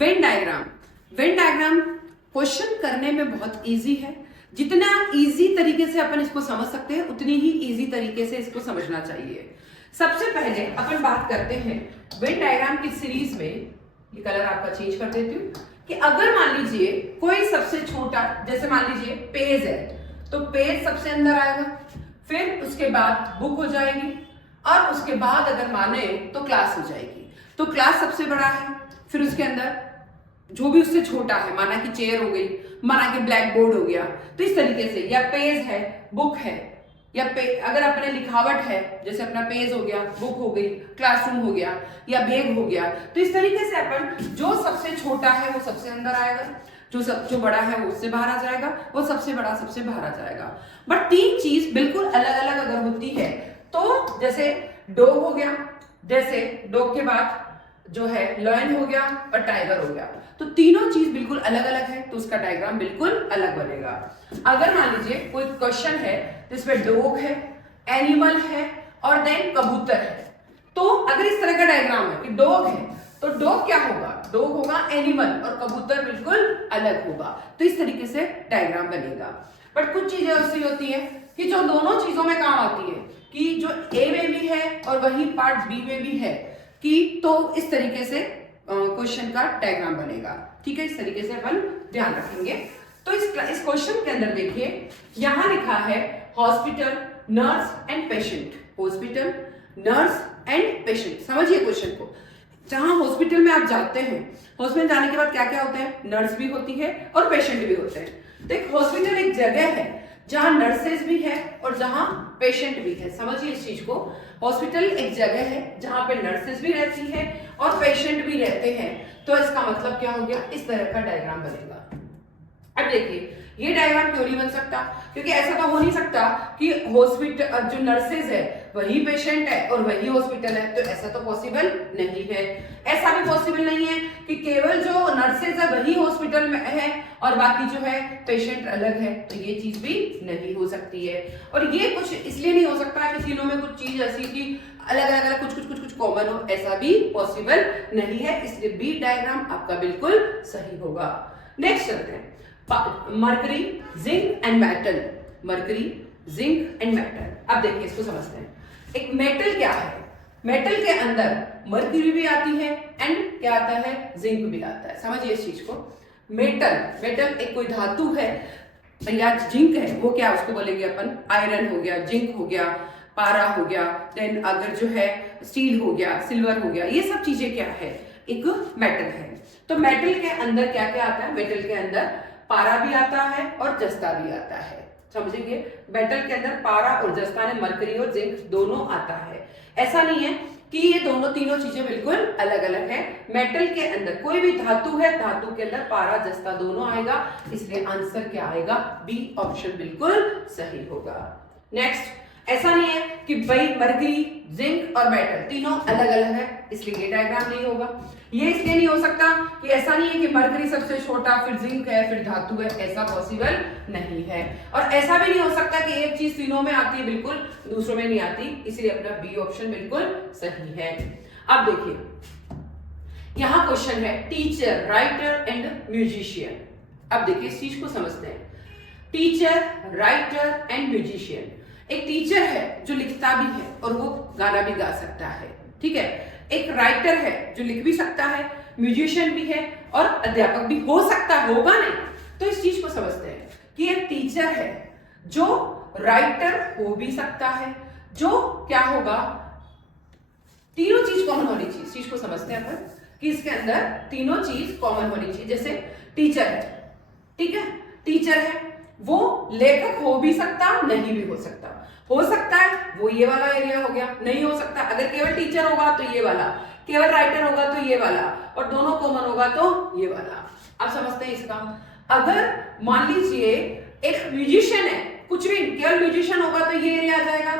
Venn diagram. Venn diagram question करने में बहुत इजी है। जितना इजी तरीके से अपन इसको समझ सकते हैं उतनी ही इजी तरीके से इसको समझना चाहिए। सबसे पहले अपन बात करते हैं वेन डायग्राम की सीरीज में। ये कलर आपका चेंज कर देती हूँ कि अगर मान लीजिए कोई सबसे छोटा, जैसे मान लीजिए पेज है, तो पेज सबसे अंदर आएगा, फिर उसके बाद बुक हो जाएगी, और उसके बाद अगर माने तो क्लास हो जाएगी। तो क्लास सबसे बड़ा है, फिर उसके अंदर जो भी उससे छोटा है, माना कि चेयर हो गई, माना कि ब्लैक बोर्ड हो गया, तो इस तरीके से, या पेज है, बुक है, या अगर अपने लिखावट है, जैसे अपना पेज हो गया, बुक हो गई, क्लासरूम हो गया, या बैग हो गया, तो इस तरीके से अपन जो सबसे छोटा है वो सबसे अंदर आएगा, जो बड़ा है वो उससे बाहर आ जाएगा, वो सबसे बड़ा सबसे बाहर आ जाएगा। बट तीन चीज बिल्कुल अलग अलग अगर होती है, तो जैसे डॉग हो गया, जैसे डॉग के बाद जो है लायन हो गया और टाइगर हो गया, तो तीनों चीज बिल्कुल अलग अलग है, तो उसका डायग्राम बिल्कुल अलग बनेगा। अगर मान लीजिए कोई क्वेश्चन है जिसमें डॉग है, एनिमल है और देन कबूतर है, तो अगर इस तरह का डायग्राम है कि डॉग है, तो डॉग क्या होगा, डॉग होगा एनिमल, और कबूतर बिल्कुल अलग होगा, तो इस तरीके से डायग्राम बनेगा। बट कुछ चीजें ऐसी होती है कि जो दोनों चीजों में काम आती है, कि जो ए में भी है और वही पार्ट बी में भी है, कि तो इस तरीके से क्वेश्चन का डायग्राम बनेगा। ठीक है, इस तरीके से अपन ध्यान रखेंगे। तो इस क्वेश्चन के अंदर देखिए, यहां लिखा है hospital, nurse and patient. Hospital, nurse and patient, समझिए क्वेश्चन को। जहां हॉस्पिटल में आप जाते हैं, हॉस्पिटल जाने के बाद क्या क्या होते हैं, नर्स भी होती है और पेशेंट भी होते हैं। तो एक हॉस्पिटल एक जगह है जहां नर्सेज भी है और जहां पेशेंट भी है। समझिए इस चीज को, हॉस्पिटल एक जगह है जहां पे नर्सेज भी रहती है और पेशेंट भी रहते हैं, तो इसका मतलब क्या हो गया, इस तरह का डायग्राम बनेगा। अब देखिए, ये डायग्राम क्यों नहीं बन सकता, क्योंकि ऐसा तो हो नहीं सकता कि हॉस्पिटल जो नर्सेज है वही पेशेंट है और वही हॉस्पिटल है, तो ऐसा तो पॉसिबल नहीं है। ऐसा भी पॉसिबल नहीं है कि केवल जो नर्सेज है वही हॉस्पिटल में है और बाकी जो है पेशेंट अलग है, तो ये चीज भी नहीं हो सकती है। और ये कुछ इसलिए नहीं हो सकता कि तीनों में कुछ चीज ऐसी कि अलग अलग कुछ कॉमन हो, ऐसा भी पॉसिबल नहीं है, इसलिए बी डायग्राम आपका बिल्कुल सही होगा। नेक्स्ट चलते हैं, mercury, zinc and metal. Mercury, zinc and metal. अब देखिए इसको समझते हैं। एक मेटल क्या है, मेटल के अंदर मरकरी भी आती है एंड क्या आता है, जिंक भी आता है। समझिए इस चीज को। मेटल एक कोई धातु है या जिंक है, वो क्या उसको बोलेंगे अपन, आयरन हो गया, जिंक हो गया, पारा हो गया, देन अगर जो है स्टील हो गया, सिल्वर हो गया, ये सब चीजें क्या है, एक मेटल है। तो मेटल के अंदर क्या क्या आता है, मेटल के अंदर पारा भी आता है और जस्ता भी आता है। समझेंगे, मेटल के अंदर पारा और जस्ता ने मरकरी और जिंक दोनों आता है। ऐसा नहीं है कि ये दोनों तीनों चीजें बिल्कुल अलग अलग है। मेटल के अंदर कोई भी धातु है, धातु के अंदर पारा जस्ता दोनों आएगा, इसलिए आंसर क्या आएगा, बी ऑप्शन बिल्कुल सही होगा। नेक्स्ट, ऐसा नहीं है कि भाई मरकरी, जिंक और मेटल तीनों अलग अलग है, इसलिए ये डायग्राम नहीं होगा। ये इसलिए नहीं हो सकता कि ऐसा नहीं है कि मरकरी सबसे छोटा, फिर जिंक है, फिर धातु है, ऐसा पॉसिबल नहीं है। और ऐसा भी नहीं हो सकता कि एक चीज तीनों में आती है बिल्कुल, दूसरों में नहीं आती, इसलिए अपना बी ऑप्शन बिल्कुल सही है। अब देखिए, यहां क्वेश्चन है टीचर, राइटर एंड म्यूजिशियन। अब देखिए इस चीज को समझते हैं। Teacher, writer and musician. एक टीचर है जो लिखता भी है और वो गाना भी गा सकता है, ठीक है। एक राइटर है जो लिख भी सकता है, म्यूजिशियन भी है और अध्यापक भी हो सकता है, होगा नहीं। तो इस चीज को समझते हैं कि एक टीचर है जो राइटर हो भी सकता है, जो क्या होगा, तीनों चीज कॉमन होनी चाहिए। इस चीज को समझते हैं अपन कि इसके अंदर तीनों चीज कॉमन होनी चाहिए। जैसे टीचर है, ठीक है, टीचर है, वो लेखक हो भी सकता, नहीं भी हो सकता। हो सकता है वो ये वाला एरिया हो गया, नहीं हो सकता अगर केवल टीचर होगा तो ये वाला, केवल राइटर होगा तो ये वाला, और दोनों कॉमन होगा तो ये वाला। आप समझते हैं इसका। अगर मान लीजिए एक म्यूजिशियन है, कुछ भी केवल म्यूजिशियन होगा तो ये एरिया आ जाएगा,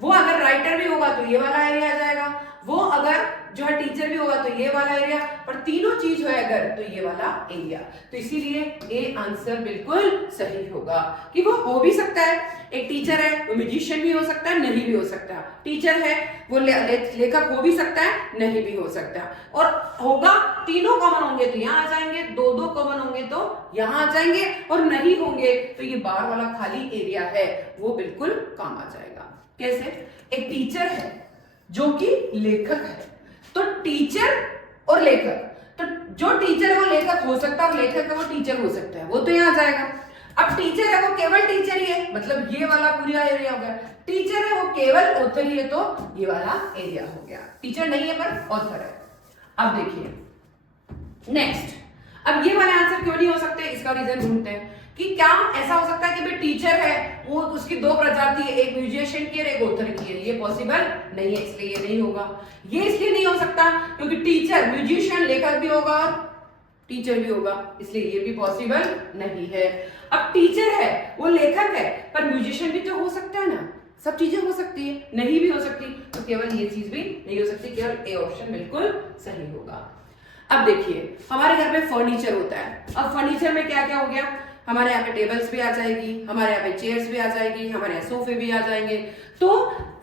वो अगर राइटर भी होगा तो ये वाला एरिया आ जाएगा, वो अगर जो है टीचर भी होगा तो ये वाला एरिया, और तीनों चीज है अगर तो ये वाला एरिया। तो इसीलिए ए आंसर बिल्कुल सही होगा कि वो हो भी सकता है, एक टीचर है वो म्यूजिशियन भी हो सकता है, नहीं भी हो सकता। टीचर है वो लेखक हो भी सकता है, नहीं भी हो सकता। और होगा तीनों कॉमन होंगे तो यहाँ आ जाएंगे, दो दो कॉमन होंगे तो यहाँ आ जाएंगे, और नहीं होंगे तो ये बाहर वाला खाली एरिया है वो बिल्कुल काम आ जाएगा। कैसे? एक टीचर है जो कि लेखक है, तो टीचर और लेखक, तो जो टीचर है वो लेखक हो सकता है और लेखक है वो टीचर हो सकता है, वो तो यहाँ जाएगा। अब टीचर है वो केवल टीचर ही है, मतलब ये वाला पूरा एरिया हो गया। टीचर है वो केवल ऑथर ही है, तो ये वाला एरिया हो गया। टीचर नहीं है पर ऑथर है। अब देखिए नेक्स्ट, अब ये वाले आंसर क्यों नहीं हो सकते, इसका रीजन ढूंढते हैं कि क्या ऐसा हो सकता है कि भाई टीचर है वो उसकी दो प्रजाति है, एक म्यूजिशियन की और एक ऑथर की है, ये पॉसिबल नहीं है, इसलिए ये नहीं होगा। ये इसलिए नहीं हो सकता क्योंकि टीचर म्यूजिशियन लेखक भी होगा और टीचर भी होगा, इसलिए ये भी पॉसिबल नहीं है। अब टीचर है वो लेखक है पर म्यूजिशियन भी तो हो सकता है ना, सब चीजें हो सकती है, नहीं भी हो सकती, तो केवल ये चीज भी नहीं हो सकती, केवल ए ऑप्शन बिल्कुल सही होगा। अब देखिए हमारे घर में फर्नीचर होता है, अब फर्नीचर में क्या क्या हो गया, हमारे यहाँ पे टेबल्स भी आ जाएगी, हमारे यहाँ पे चेयर्स भी आ जाएगी, हमारे यहाँ सोफे भी आ जाएंगे। तो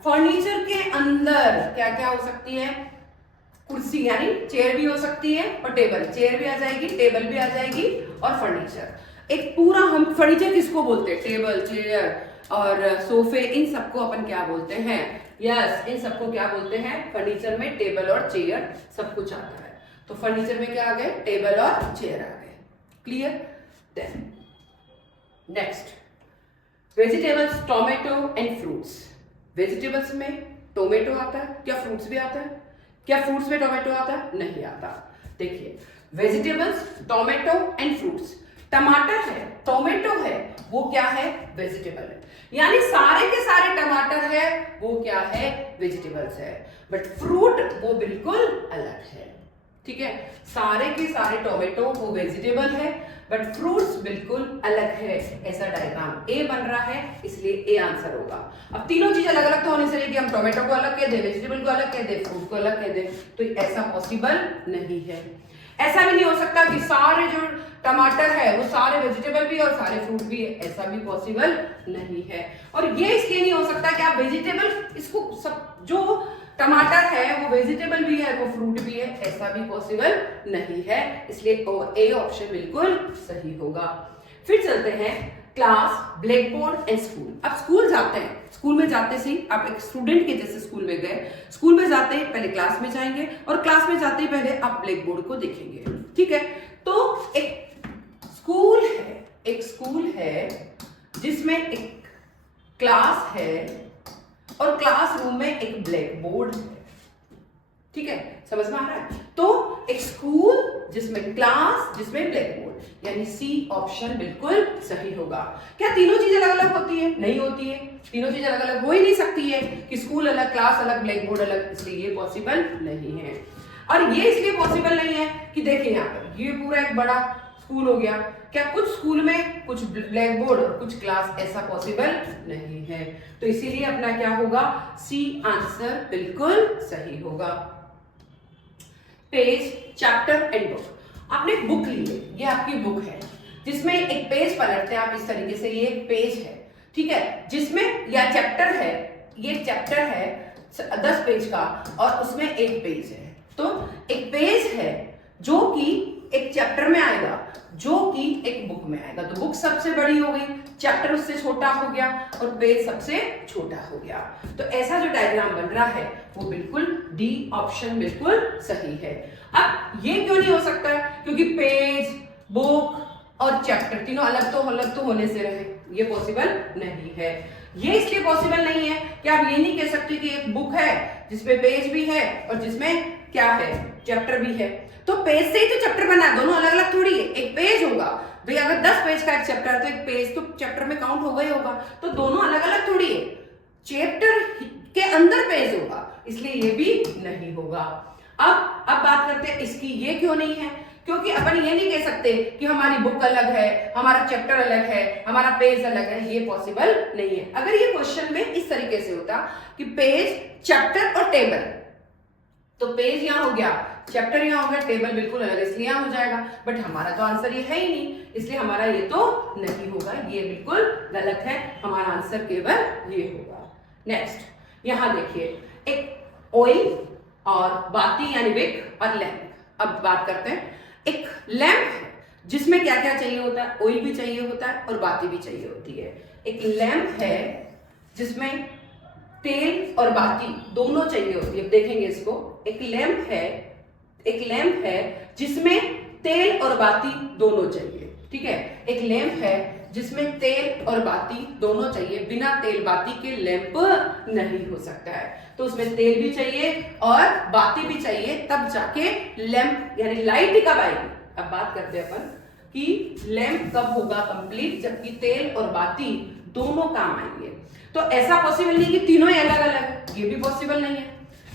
फर्नीचर के अंदर क्या क्या हो सकती है, कुर्सी यानी चेयर भी हो सकती है और टेबल, चेयर भी आ जाएगी, टेबल भी आ जाएगी और फर्नीचर। एक पूरा हम फर्नीचर किसको बोलते हैं, टेबल चेयर और सोफे, इन सबको अपन क्या बोलते हैं, यस इन सबको क्या बोलते हैं, फर्नीचर में टेबल और चेयर सब कुछ आता है। तो फर्नीचर में क्या आ गए, टेबल और चेयर आ गए। Clear? Then next, vegetables, tomato and fruits. Vegetables में टोमेटो आता है, क्या फ्रूट्स भी आता है, क्या फ्रूट्स में टोमेटो आता है, नहीं आता। देखिए वेजिटेबल्स, टोमेटो एंड फ्रूट्स, टमाटर है, टोमेटो है, वो क्या है, वेजिटेबल है, यानी सारे के सारे टमाटर है वो क्या है, वेजिटेबल्स है, बट फ्रूट वो बिल्कुल अलग है। ठीक है, सारे के सारे टोमेटो वो वेजिटेबल है बट फ्रूट्स बिल्कुल अलग है। ऐसा डायग्राम ए बन रहा है, इसलिए ए आंसर होगा। अब तीनों चीज अलग अलग तो होने से कि हम टोमेटो को अलग कह दे, वेजिटेबल को अलग कह दे, फ्रूट को अलग कह दे, तो ऐसा पॉसिबल नहीं है। ऐसा भी नहीं हो सकता कि सारे जो टमाटर है वो सारे वेजिटेबल भी और सारे फ्रूट भी है, ऐसा भी पॉसिबल नहीं है। और ये इसलिए नहीं हो सकता कि आप वेजिटेबल इसको सब, जो टमाटर है वो वेजिटेबल भी है वो फ्रूट भी है, ऐसा भी पॉसिबल नहीं है, इसलिए ए ऑप्शन बिल्कुल सही होगा। फिर चलते हैं class, black board and school. अब स्कूल जाते हैं, स्कूल में जाते से आप एक स्टूडेंट के जैसे स्कूल में गए, स्कूल में जाते ही पहले क्लास में जाएंगे और क्लास में जाते ही पहले आप ब्लैक बोर्ड को देखेंगे। ठीक है, तो एक स्कूल है, एक स्कूल है जिसमें एक क्लास है और क्लासरूम में एक ब्लैक बोर्ड है। ठीक है, समझ में आ रहा है? तो एक स्कूल जिसमें क्लास, जिसमें ब्लैक बोर्ड, यानी सी ऑप्शन बिल्कुल सही होगा। क्या तीनों चीजें अलग अलग होती है? नहीं होती है, तीनों चीजें अलग अलग हो ही नहीं सकती है कि स्कूल अलग, क्लास अलग, ब्लैक बोर्ड अलग, इसलिए ये पॉसिबल नहीं है। और ये इसलिए पॉसिबल नहीं है कि देखिए यहाँ पर ये पूरा एक बड़ा स्कूल हो गया, क्या कुछ स्कूल में कुछ ब्लैक बोर्ड और कुछ क्लास, ऐसा पॉसिबल नहीं है। तो इसीलिए अपना क्या होगा, सी आंसर बिल्कुल सही होगा। Page, chapter and book. आपने एक बुक ली है, ये आपकी बुक है जिसमें एक पेज पलटते हैं आप इस तरीके से, ये एक पेज है, ठीक है, जिसमें या चैप्टर है, ये चैप्टर है 10 पेज का और उसमें एक पेज है। तो एक पेज है जो कि एक चैप्टर में आएगा, जो कि एक बुक में आएगा। तो बुक सबसे बड़ी हो गई, चैप्टर उससे छोटा हो गया और पेज सबसे छोटा हो गया। तो ऐसा जो डायग्राम बन रहा है वो बिल्कुल डी ऑप्शन बिल्कुल सही है। अब ये क्यों नहीं हो सकता है, क्योंकि पेज, बुक और चैप्टर तीनों अलग तो होने से रहे, ये पॉसिबल नहीं है। ये इसलिए पॉसिबल नहीं है कि आप ये नहीं कह सकते कि एक बुक है जिसमें पेज भी है और जिसमें क्या है, चैप्टर भी है। तो पेज से ही तो चैप्टर बना है, दोनों अलग अलग थोड़ी है। एक पेज होगा भाई, अगर 10 पेज का एक चैप्टर है तो एक पेज तो चैप्टर में काउंट होगा ही होगा, तो दोनों अलग अलग थोड़ी है। चैप्टर के अंदर पेज होगा, इसलिए ये भी नहीं होगा। अब बात करते हैं इसकी, ये क्यों नहीं है, क्योंकि अपन ये नहीं कह सकते कि हमारी बुक अलग है, हमारा चैप्टर अलग है, हमारा पेज अलग है, ये पॉसिबल नहीं है। अगर ये क्वेश्चन में इस तरीके से होता कि पेज, चैप्टर और टेबल तो पेज यहाँ हो गया, चैप्टर यहाँ हो गया, टेबल बिल्कुल अलग इसलिए यहाँ हो जाएगा, बट हमारा तो आंसर ये है ही नहीं, इसलिए हमारा ये तो नहीं होगा, ये बिल्कुल गलत है, हमारा आंसर केवल ये होगा। नेक्स्ट यहाँ देखिए, एक ऑयल और बाती यानी विक और लैंप। अब बात करते हैं, एक लैंप है जिसमें क्या क्या चाहिए होता है, ऑयल भी चाहिए होता है और बाती भी चाहिए होती है। एक लैंप है जिसमें तेल और बाती दोनों चाहिए होती है, देखेंगे इसको। एक लैंप है जिसमें तेल और बाती दोनों चाहिए, ठीक है। एक लैंप है जिसमें तेल और बाती दोनों चाहिए, बिना तेल बाती के लैंप नहीं हो सकता है, तो उसमें तेल भी चाहिए और बाती भी चाहिए, तब जाके लैंप यानी लाइट कब आएगी। अब बात करते हैं अपन कि लैंप कब होगा कंप्लीट, जबकि तेल और बाती दोनों काम आएंगे। तो ऐसा पॉसिबल नहीं कि तीनों ही अलग अलग, ये भी पॉसिबल नहीं है।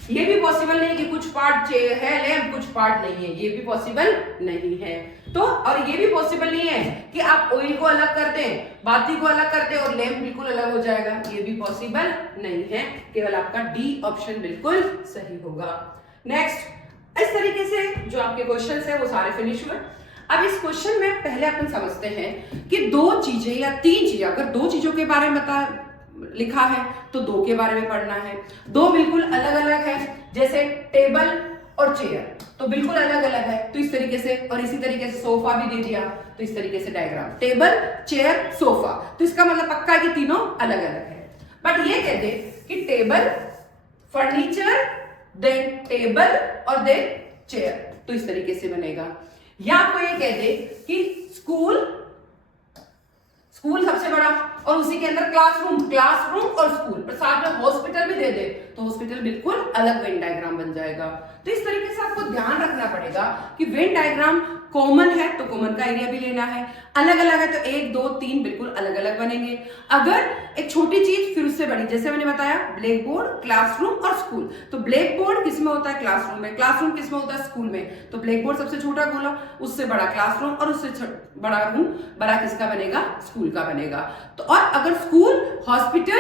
ये भी पॉसिबल नहीं है कि कुछ पार्ट है लैंप कुछ पार्ट नहीं है, ये भी पॉसिबल नहीं है। तो और ये भी पॉसिबल नहीं है कि आप ऑयल को अलग कर दें, बाती को अलग कर दें और लैंप बिल्कुल अलग हो जाएगा, ये भी पॉसिबल नहीं है। केवल आपका डी ऑप्शन बिल्कुल सही होगा। नेक्स्ट, इस तरीके से जो आपके क्वेश्चंस है वो सारे फिनिश हुए। अब इस क्वेश्चन में पहले अपन समझते हैं कि दो चीजें या तीन चीजें, अगर दो चीजों के बारे में लिखा है तो दो के बारे में पढ़ना है। दो बिल्कुल अलग अलग है, जैसे टेबल और चेयर तो बिल्कुल अलग अलग है, तो इस तरीके से, और इसी तरीके से सोफा भी दे दिया तो इस तरीके से डायग्राम, टेबल चेयर सोफा, तो इसका मतलब पक्का है कि तीनों अलग अलग है। बट ये कह दे कि टेबल फर्नीचर देन टेबल और देन चेयर, तो इस तरीके से बनेगा। या आपको ये कह दे कि स्कूल सबसे बड़ा और उसी के अंदर क्लासरूम और स्कूल, पर साथ में हॉस्पिटल भी दे दे तो हॉस्पिटल बिल्कुल अलग वेन डायग्राम बन जाएगा। तो इस तरीके से आपको ध्यान रखना पड़ेगा कि वेन डायग्राम कॉमन है तो कॉमन का एरिया भी लेना है, अलग अलग है तो 1 2 3 बिल्कुल अलग अलग बनेंगे। अगर एक छोटी चीज फिर उससे बड़ी, जैसे मैंने बताया ब्लैक बोर्ड, क्लासरूम और स्कूल, तो ब्लैक बोर्ड किस में होता है, क्लासरूम में, क्लासरूम किस में होता है, स्कूल में, तो ब्लैक बोर्ड सबसे छोटा गोला, उससे बड़ा क्लासरूम और उससे बड़ा रूम, बड़ा किसका बनेगा, स्कूल का बनेगा। तो और अगर स्कूल हॉस्पिटल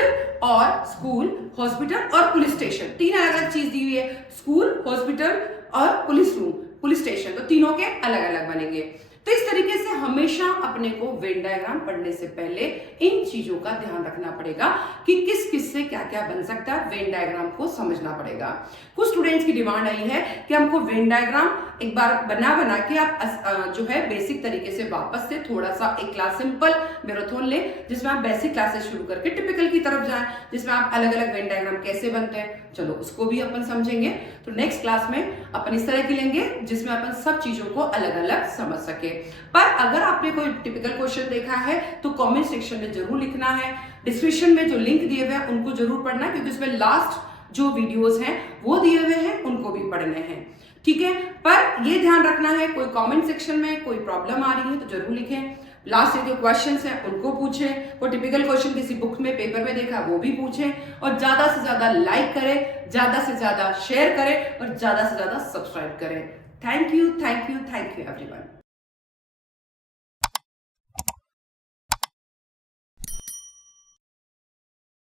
और पुलिस स्टेशन, तीन अलग अलग चीज दी हुई है, स्कूल हॉस्पिटल और पुलिस स्टेशन, तो तीनों के अलग अलग बनेंगे। तो इस तरीके से हमेशा अपने को वेन डायग्राम पढ़ने से पहले इन चीजों का ध्यान रखना पड़ेगा कि किस किस से क्या क्या बन सकता है, वेन डायग्राम को समझना पड़ेगा। कुछ स्टूडेंट्स की डिमांड आई है कि हमको वेन डायग्राम एक बार बना के आप जो है बेसिक तरीके से वापस से थोड़ा सा एक क्लास सिंपल मैराथन ले, जिसमें आप बेसिक क्लासेस शुरू करके टिपिकल की तरफ जाएं, जिसमें आप अलग अलग वेन डायग्राम कैसे बनते हैं, चलो उसको भी अपन समझेंगे। तो नेक्स्ट क्लास में अपन इस तरह की लेंगे जिसमें अपन सब चीजों को अलग अलग समझ सके। पर अगर आपने कोई टिपिकल क्वेश्चन देखा है तो कमेंट सेक्शन में जरूर लिखना है, डिस्क्रिप्शन में जो लिंक दिए हुए हैं उनको जरूर पढ़ना है, क्योंकि उसमें लास्ट जो वीडियोस हैं वो दिए हुए हैं, उनको भी पढ़ने हैं, ठीक है। पर ये ध्यान रखना है कोई कमेंट सेक्शन में कोई प्रॉब्लम आ रही है तो जरूर लिखें, लास्ट ईयर के क्वेश्चंस हैं उनको पूछें, वो टिपिकल क्वेश्चन किसी बुक में पेपर में देखा वो भी पूछें, और ज्यादा से ज्यादा लाइक करें, ज्यादा से ज्यादा शेयर करें और ज्यादा से ज्यादा सब्सक्राइब करें। Thank you everyone.